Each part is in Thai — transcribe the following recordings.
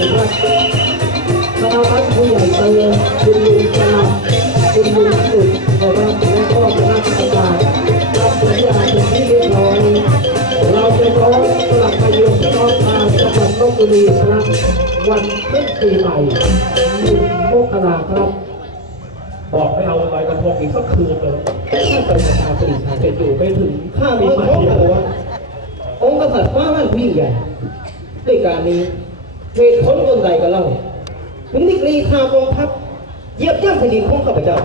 ยนว่าคณะผู้ใหญ่เลยคุณลุงกำลังลุงสุดบอกว่าแล้วก็คณะกการรับเป็นที่เรียบร้อยเราจะร้องสลับไปยงร้องมาสลับก็คือครับวันขึ้นปีใหม่นึ่มกราครับบอกไม่เอาลอยกระทงอีกสัคืนเลยถ้าเป็นประชาชนจะอยู่ไม่ถึงข้ามีหลยวองค์กษัริย์ว่านวิ่งใหญ่ด้วยการนี้ เหตุผลคนใดก็เล่าถึงดีกรีทากองทัพเหยียบย่ำแผ่นดินของข้าพเจ้า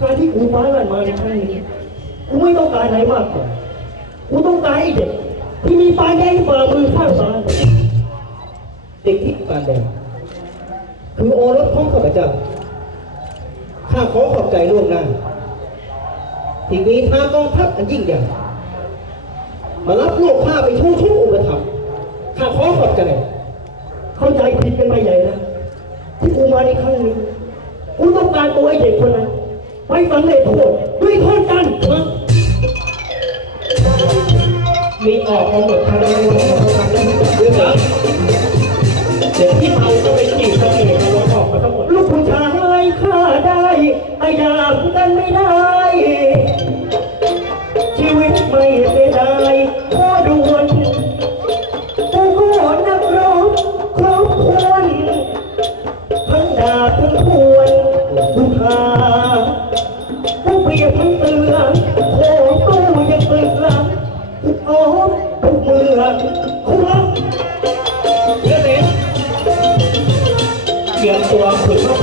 การที่กูฟ้าลั่นมาในครั้งนี้กูไม่ต้องการอะไรมากกว่ากูต้องการไอ้เด็ก ที่มีปลายแดงฝ่ามือข้างซ้ายเด็กที่การแดงคือโอรสของข้าพเจ้าข้าขอขอบใจล่วงหน้าที่มีทางกองทัพอันยิ่งใหญ่มารับลูกข้าไปชู้ชู้อุปถัมภ์ข้าขอขอบใจ เข้าใจผิดกันไปใหญ่นะที่กูมาในครั้งนี้กูต้องการตัวไอ้เด็กคนนั้นไปสำเร็จโทษด้วยโทษกันมีออกมาหมดทางนั้น ทั้งดาบทั้งพวนผู้พาผู้เปรียบทั้งเตือนโคตู้ยังตึกลังทุกอ้ทุกเมืองควงเยอะเลยเตรียมตัวฝึก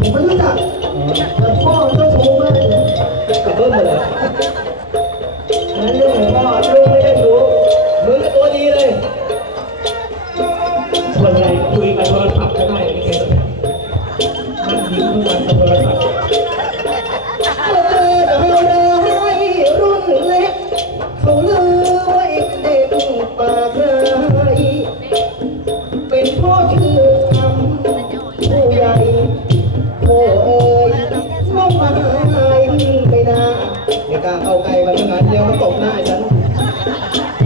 ผมไม่รู้จักแต่พ่อเจ้าชู้มากเลยกับเบิ้มเหรออั มันเหมือนกันเดี๋ยวมันตกหน้าฉัน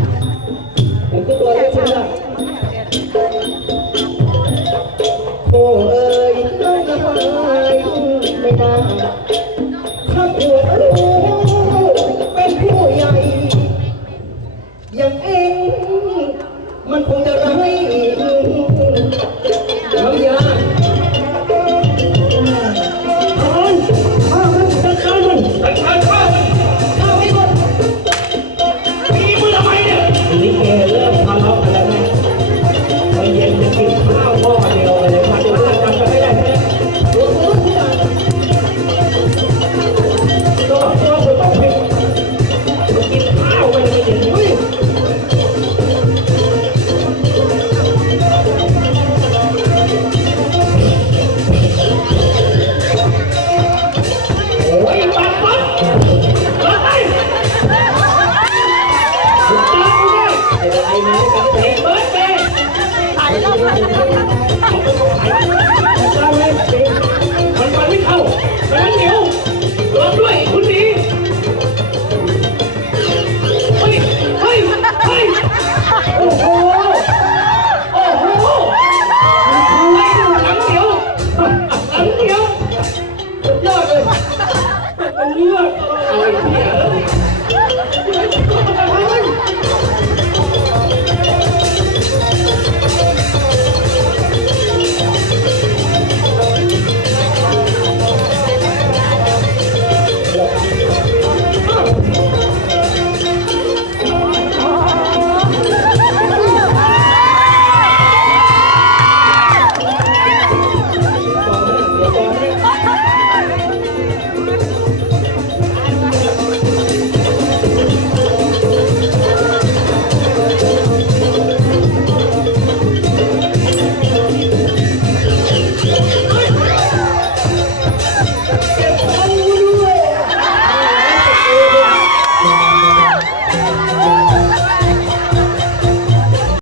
ยปัดปัดปัดไปคุณตาคุณเนี่ยไอ้ไรนะกับเด็กเบิร์ดเดย์เขาไม่ต้อ ¡Viva el